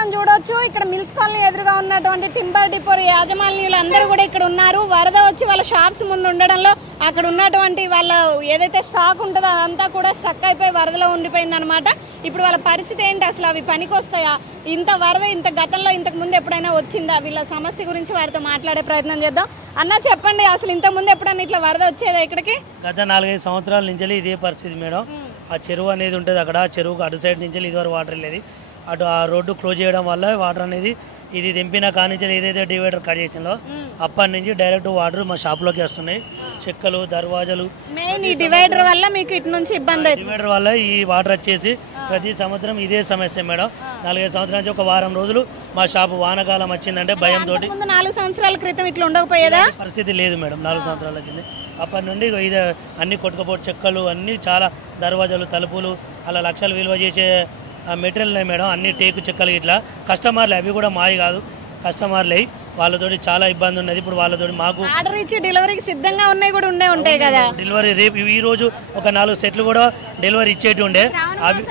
మనం చూడొచ్చు ఇక్కడ మిల్స్ కాలనీ ఎదురుగా ఉన్నటువంటి టింబర్ డిపో యాజమాన్యులు అందరూ కూడా ఇక్కడ ఉన్నారు. వరద వచ్చి వాళ్ళ షాప్స్ ముందు ఉండడంలో అక్కడ ఉన్నటువంటి వాళ్ళ ఏదైతే స్టాక్ ఉంటుందో అదంతా కూడా స్ట్రక్ అయిపోయి వరదలో ఉండిపోయింది అనమాట. ఇప్పుడు వాళ్ళ పరిస్థితి ఏంటి, అసలు అవి పనికి వస్తాయా, ఇంత వరద ఇంత గతంలో ఇంతకు ముందు ఎప్పుడైనా వచ్చిందా, వీళ్ళ సమస్య గురించి వారితో మాట్లాడే ప్రయత్నం చేద్దాం. అన్న చెప్పండి, అసలు ఇంతకు ముందు ఎప్పుడైనా ఇట్లా వరద వచ్చేదా ఇక్కడికి? గత 4-5 సంవత్సరాల నుంచి ఇదే పరిస్థితి మేడం. ఆ చెరువు అనేది ఉంటుంది, అక్కడ చెరువుకు అటు సైడ్ నుంచి ఇదివరకు వాటర్ వెళ్ళేది. అటు ఆ రోడ్డు క్లోజ్ చేయడం వల్ల వాటర్ అనేది ఇది దింపిన కానించి ఏదైతే డివైడర్ కట్ చేసిందో అప్పటి నుంచి డైరెక్ట్ వాటర్ మా షాప్లోకి వస్తున్నాయి. చెక్కలు, దర్వాజాలు, మెయిన్ ఈ డివైడర్ వల్ల మీకు ఇటు నుంచి ఇబ్బంది. డివైడర్ వల్ల ఈ వాటర్ వచ్చేసి ప్రతి సంవత్సరం ఇదే సమస్య మేడం. 4-5 సంవత్సరాల నుంచి ఒక వారం రోజులు మా షాపు వానకాలం వచ్చిందంటే భయంతో. 4 సంవత్సరాల క్రితం ఇట్లా ఉండకపోయేదా? పరిస్థితి లేదు మేడం. 4 సంవత్సరాల వచ్చింది. అప్పటి నుండి ఇది అన్ని కొట్టుకపోటు చెక్కలు అన్ని చాలా దర్వాజాలు, తలుపులు అలా లక్షలు విలువ చేసే మెటీరియల్ ఉన్నాయి మేడం. అన్ని టేకు చెక్కలు ఇట్లా కస్టమర్లు, అవి కూడా మావి కాదు, కస్టమర్లే. వాళ్ళతోటి చాలా ఇబ్బంది ఉన్నది. ఇప్పుడు వాళ్ళతోటి మాకు ఆర్డర్ ఇచ్చి డెలివరీకి సిద్ధంగా ఉన్నాయి కూడా ఉంటాయి కదా. డెలివరీ రేపు ఈ రోజు ఒక 4 సెట్లు కూడా డెలివరీ ఇచ్చేటి ఉండే. అవి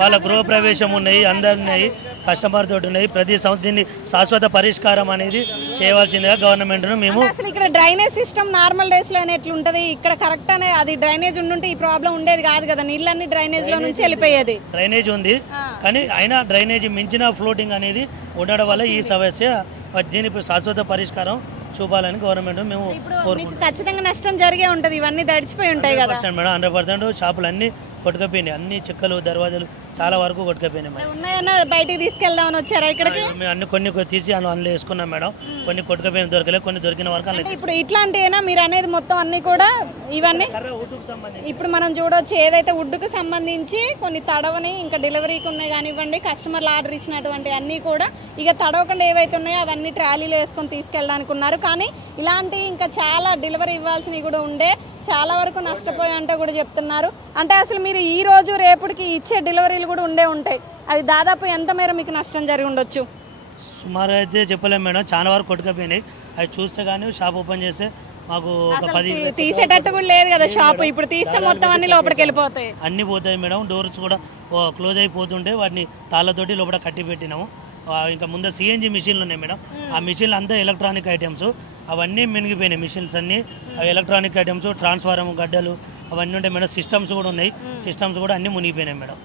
వాళ్ళ గృహప్రవేశం ఉన్నాయి, అందరు ఉన్నాయి, కస్టమర్ తోటి ఉన్నాయి. ప్రతి సంవత్సరం దీన్ని శాశ్వత పరిష్కారం అనేది చేయవలసిందిగా గవర్నమెంట్ మేము. అసలు ఇక్కడ డ్రైనేజ్ సిస్టమ్ నార్మల్ డేస్ లో ఎట్లుంటది, ఇక్కడ కరెక్ట్ అనే అది డ్రైనేజ్ ఉండుంటే ఈ ప్రాబ్లం ఉండేది కాదు కదా. నీళ్ళన్ని డ్రైనేజ్ లో నుంచి వెళ్ళిపోయేది. డ్రైనేజ్ ఉంది కానీ అయినా డ్రైనేజ్ మించిన ఫ్లోటింగ్ అనేది ఉండడం వల్ల ఈ సమస్య. దీనికి శాశ్వత పరిష్కారం చూపాలని గవర్నమెంట్ మేము కోరుకుంటున్నాం. ఖచ్చితంగా నష్టం జరిగే ఉంటది, ఇవన్నీ తడిచిపోయి ఉంటాయి కదా మేడం. 100% షాపులు అన్ని కొట్టుకపోయినాయి, అన్ని చెక్కలు, దర్వాజాలు చాలా వరకు కొట్టుకపోయినాయి మేడం. ఉన్నాయన్నా బయటికి తీసుకెళ్దామని వచ్చారా ఇక్కడికి? మేము అన్ని తీసి అందులో వేసుకున్నాం మేడం. కొన్ని కొట్టుకపోయిన దొరకలేదు, కొన్ని దొరికిన వరకు. ఇప్పుడు ఇట్లాంటివేనా మీరు అనేది మొత్తం అన్ని కూడా ఇవన్నీ? ఇప్పుడు మనం చూడొచ్చు ఏదైతే వుడ్కు సంబంధించి కొన్ని తడవని ఇంకా డెలివరీకి ఉన్నాయి కానివ్వండి, కస్టమర్లు ఆర్డర్ ఇచ్చినటువంటి అన్నీ కూడా ఇక తడవకుండా ఏవైతే ఉన్నాయో అవన్నీ ట్రాలీలో వేసుకొని తీసుకెళ్ళడానికి ఉన్నారు. కానీ ఇలాంటి ఇంకా చాలా డెలివరీ ఇవ్వాల్సినవి కూడా ఉండే, చాలా వరకు నష్టపోయి అంటే కూడా చెప్తున్నారు. అంటే అసలు మీరు ఈ రోజు రేపటికి ఇచ్చే డెలివరీలు కూడా ఉంటాయి, అవి దాదాపు ఎంత మేర మీకు నష్టం జరిగి ఉండొచ్చు? సుమారు అయితే చెప్పలేము మేడం, చాలా వరకు కొట్టుకపోయినాయి. అవి చూస్తే కానీ షాప్ ఓపెన్ చేస్తే మాకు ఒక 10 తీసేటట్టు కూడా లేదు కదా షాప్. ఇప్పుడు తీస్తే మొత్తం అన్ని లోపలికి వెళ్ళిపోతాయి, అన్ని పోతాయి మేడం. డోర్స్ కూడా క్లోజ్ అయిపోతుంటే వాటిని తాళ్ళతోటి లోపల కట్టి పెట్టినాము. ఇంకా ముందు సిఎన్జి మిషన్లు ఉన్నాయి మేడం. ఆ మిషన్లు అంతా ఎలక్ట్రానిక్ ఐటమ్స్, అవన్నీ మినిగిపోయినాయి మిషన్స్ అన్ని. అవి ఎలక్ట్రానిక్ ఐటమ్స్, ట్రాన్స్ఫార్మర్ గడ్డలు అవన్నీ ఉంటాయి మేడం. సిస్టమ్స్ కూడా ఉన్నాయి, సిస్టమ్స్ కూడా అన్ని మునిగిపోయినాయి మేడం.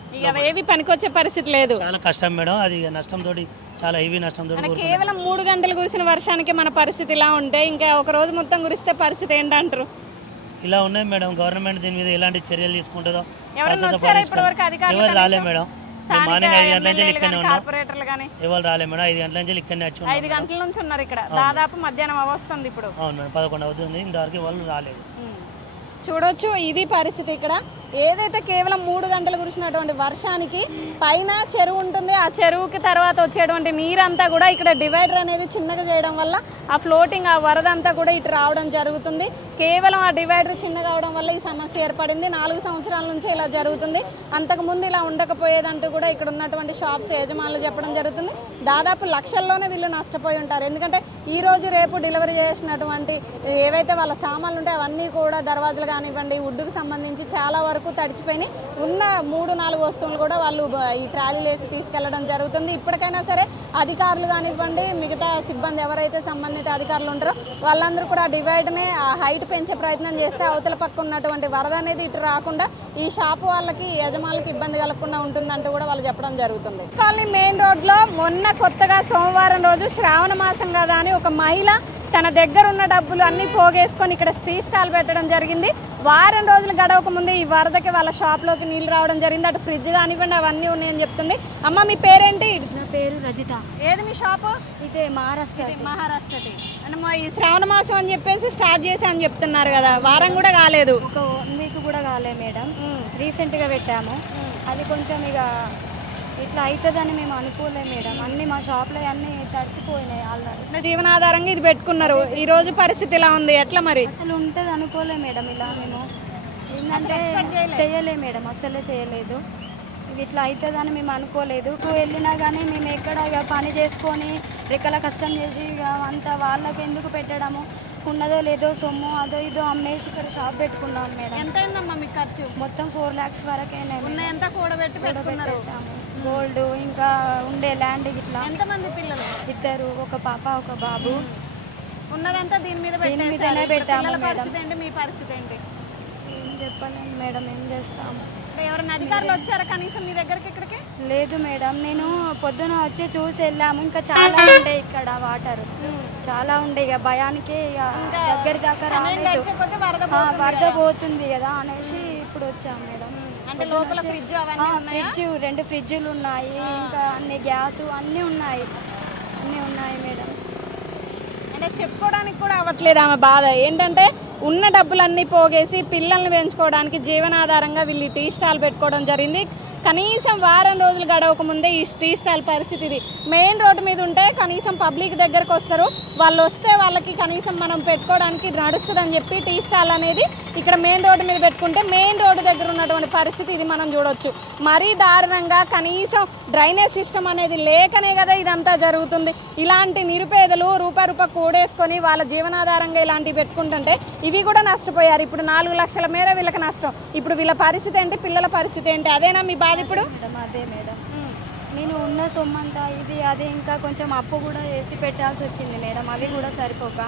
ఏవి పనికొచ్చే పరిస్థితి లేదు, చాలా కష్టం మేడం. అది నష్టంతో, చాలా హెవీ నష్టంతో. కేవలం 3 గంటలు కురిసిన వర్షానికి మన పరిస్థితి ఇలా ఉంటే ఇంకా ఒక రోజు మొత్తం కురిస్తే పరిస్థితి ఏంటంటారు? ఇలా ఉన్నాయి మేడం. గవర్నమెంట్ దీని మీద ఎలాంటి చర్యలు తీసుకుంటుందో శాశ్వత పరిష్కారం. ఎవరు రాలే మేడం. మార్నింగ్ 5 గంటల నుంచి ఇక్కడనే ఉన్నాం, ఎవరు రాలే మేడం. 5 గంటల నుంచి ఇక్కడనే వచ్చి 5 గంటల నుంచి ఉన్నారు ఇక్కడ, దాదాపు మధ్యాహ్నం అవస్తుంది ఇప్పుడు. అవును మేడం, 11 అవుతుంది, ఇంతవరకు వాళ్ళు రాలేదు. చూడొచ్చు ఇది పరిస్థితి ఇక్కడ. ఏదైతే కేవలం 3 గంటలు కురిసినటువంటి వర్షానికి పైన చెరువు ఉంటుంది, ఆ చెరువుకి తర్వాత వచ్చేటువంటి నీరంతా కూడా ఇక్కడ డివైడర్ అనేది చిన్నగా చేయడం వల్ల ఆ ఫ్లోటింగ్, ఆ వరద అంతా కూడా ఇటు రావడం జరుగుతుంది. కేవలం ఆ డివైడర్ చిన్నగా అవడం వల్ల ఈ సమస్య ఏర్పడింది. 4 సంవత్సరాల నుంచి ఇలా జరుగుతుంది, అంతకుముందు ఇలా ఉండకపోయేదంటూ కూడా ఇక్కడ ఉన్నటువంటి షాప్స్ యజమానులు చెప్పడం జరుగుతుంది. దాదాపు లక్షల్లోనే వీళ్ళు నష్టపోయి ఉంటారు. ఎందుకంటే ఈ రోజు రేపు డెలివరీ చేసినటువంటి ఏవైతే వాళ్ళ సామాన్లు ఉంటాయో అవన్నీ కూడా దర్వాజాలు కానివ్వండి, వుడ్కు సంబంధించి చాలా వరకు తడిచిపోయి ఉన్న 3-4 వస్తువులు కూడా వాళ్ళు ఈ ట్రాలీలు వేసి తీసుకెళ్లడం జరుగుతుంది. ఇప్పటికైనా సరే అధికారులు కానివ్వండి, మిగతా సిబ్బంది ఎవరైతే సంబంధిత అధికారులు ఉంటారో వాళ్ళందరూ కూడా డివైడ్ని హైట్ పెంచే ప్రయత్నం చేస్తే అవతల పక్క ఉన్నటువంటి వరద అనేది ఇటు రాకుండా ఈ షాపు వాళ్ళకి, యజమానులకి ఇబ్బంది కలగకుండా ఉంటుందంటూ కూడా వాళ్ళు చెప్పడం జరుగుతుంది. కాలనీ మెయిన్ రోడ్లో మొన్న కొత్తగా సోమవారం రోజు శ్రావణ మాసం కదా అని ఒక మహిళ తన దగ్గర ఉన్న డబ్బులు అన్నీ పోగేసుకొని ఇక్కడ టీ స్టాల్ పెట్టడం జరిగింది. వారం రోజులు గడవక ముందు ఈ వరదకి వాళ్ళ షాప్లోకి నీళ్ళు రావడం జరిగింది. అటు ఫ్రిడ్జ్ కానివ్వండి అవన్నీ ఉన్నాయని చెప్తుంది. అమ్మ మీ పేరేంటి? నా పేరు రజిత. ఏది మీ షాపు? ఇదే మహారాష్ట్ర టీ. అంటే ఈ శ్రావణ మాసం అని చెప్పేసి స్టార్ట్ చేసి అని చెప్తున్నారు కదా, వారం కూడా కాలేదు, ఒక 1 వీక్ కూడా కాలేదు మేడం. రీసెంట్గా పెట్టాము. అది కొంచెం ఇక ఇట్లా అవుతుందని మేము అనుకోలేదు మేడం. అన్ని మా షాప్లో అన్నీ తడిచిపోయినాయి ఆల్రెడీ. జీవనాధారంగా ఇది పెట్టుకున్నారు, ఈ రోజు పరిస్థితి ఇలా ఉంది, ఎట్లా మరి? అసలు ఉంటుంది అనుకోలేదు మేడం. ఇలా మేము ఏంటంటే చేయలేదు మేడం, అసలే చేయలేదు. ఇట్లా అవుతుందని మేము అనుకోలేదు. వెళ్ళినా కానీ మేము ఎక్కడ ఇక పని చేసుకొని రెక్కల కష్టం చేసి ఇక అంతా వాళ్ళకి ఎందుకు పెట్టడము, ఉన్నదో లేదో సొమ్ము అదో ఇదో అమ్మేసి ఇక్కడ షాప్ పెట్టుకున్నాం మేడం. ఎంత అయిందమ్మా మీకు ఖర్చు? మొత్తం 4 lakhs వరకైనా ఎంత కూడబెట్టి పెట్టేసాము. గోల్డ్ ఇంకా ఉండే ల్యాండ్ ఇట్లా. ఎంతమంది పిల్లలు? 2, ఒక పాప ఒక బాబు. ఉన్నదంతా దీని మీద మీదనే పెట్టాము మేడం. పరిస్థితి ఏంటి, మీ పరిస్థితి ఏంటి? ఏం చెప్పలేము మేడం, ఏం చేస్తాము. అంటే ఎవరైనా అధికారులు వచ్చారా కనీసం మీ దగ్గరికి ఇక్కడికి? లేదు మేడం, నేను పొద్దున వచ్చి చూసి వెళ్ళాము. ఇంకా చాలా ఉండే ఇక్కడ వాటర్, చాలా ఉండే. ఇక భయానికి ఇక దగ్గర దాకా రాలేదు. వరద పోతుంది కదా అనేసి ఇప్పుడు వచ్చాము మేడం. అంటే లోపల ఫ్రిడ్జ్ అవన్నీ ఉన్నాయా? ఫ్రిడ్జ్ 2 ఫ్రిడ్జ్లు ఉన్నాయి, ఇంకా అన్ని గ్యాస్ అన్నీ ఉన్నాయి మేడం. అంటే చెప్పుకోవడానికి కూడా అవ్వట్లేదు ఆమె బాధ ఏంటంటే ఉన్న డబ్బులన్నీ పోగేసి పిల్లల్ని పెంచుకోవడానికి జీవనాధారంగా వీళ్ళు టీ స్టాల్ పెట్టుకోవడం జరిగింది. కనీసం వారం రోజులు గడవక ముందే ఈ టీ స్టాల్ పరిస్థితి ఇది. మెయిన్ రోడ్డు మీద ఉంటే కనీసం పబ్లిక్ దగ్గరకు వస్తారు, వాళ్ళు వస్తే వాళ్ళకి కనీసం మనం పెట్టుకోవడానికి నడుస్తుందని చెప్పి టీ స్టాల్ అనేది ఇక్కడ మెయిన్ రోడ్డు మీద పెట్టుకుంటే మెయిన్ రోడ్డు దగ్గర ఉన్నటువంటి పరిస్థితి ఇది మనం చూడొచ్చు. మరీ దారుణంగా కనీసం డ్రైనేజ్ సిస్టమ్ అనేది లేకనే కదా ఇదంతా జరుగుతుంది. ఇలాంటి నిరుపేదలు రూపాయి కూడేసుకొని వాళ్ళ జీవనాధారంగా ఇలాంటివి పెట్టుకుంటుంటే ఇవి కూడా నష్టపోయారు. ఇప్పుడు 4 లక్షల మేర వీళ్ళకి నష్టం. ఇప్పుడు వీళ్ళ పరిస్థితి ఏంటి, పిల్లల పరిస్థితి ఏంటి? అదేనా మీ బాధ ఇప్పుడు? మేడం అదే మేడం, నేను ఉన్న సొమ్మంతా ఇది అదే ఇంకా కొంచెం అప్పు కూడా వేసి పెట్టాల్సి వచ్చింది మేడం. అవి కూడా సరిపోక